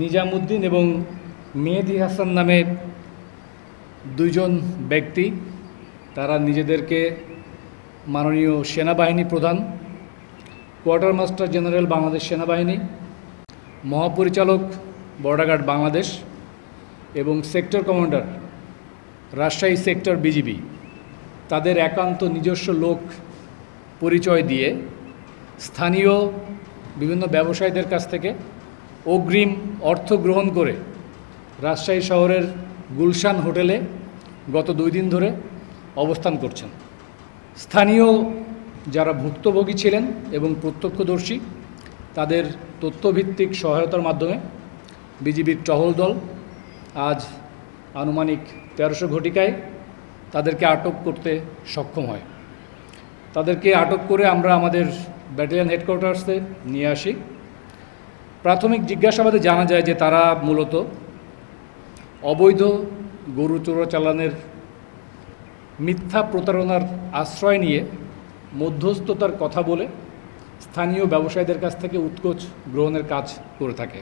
নিজামুদ্দিন এবং মেহেদি হাসান নামে দুইজন ব্যক্তি, তারা নিজেদেরকে মাননীয় সেনাবাহিনী প্রধান, কোয়ার্টার মাস্টার জেনারেল বাংলাদেশ সেনাবাহিনী, মহাপরিচালক বর্ডার গার্ড বাংলাদেশ এবং sector commander Rajshahi sector BGB তাদের একান্ত নিজস্ব লোক পরিচয় দিয়ে স্থানীয় বিভিন্ন ব্যবসায়ীদের কাছ থেকে অগ্রিম অর্থ গ্রহণ করে রাজশাহী শহরের গুলশান হোটেলে গত 2 দিন ধরে অবস্থান করছেন। স্থানীয় যারা ভুক্তভোগী ছিলেন এবং প্রত্যক্ষদর্শী, তাদের তথ্যভিত্তিক সহায়তার মাধ্যমে বিজিবির টহল দল আজ আনুমানিক 1300 ঘটিকায় তাদেরকে আটক করতে সক্ষম হয়। তাদেরকে আটক করে আমরা আমাদের ব্যাটালিয়ন হেডকোয়ার্টার্সে নিয়ে আসি। প্রাথমিক জিজ্ঞাসাবাদে জানা যায় যে তারা মূলত অবৈধ গরু চোরাচালানের মিথ্যা প্রতারণার আশ্রয় নিয়ে মধ্যস্থতার কথা বলে স্থানীয় ব্যবসায়ীদের কাছ থেকে উৎকোচ গ্রহণের কাজ করে থাকে।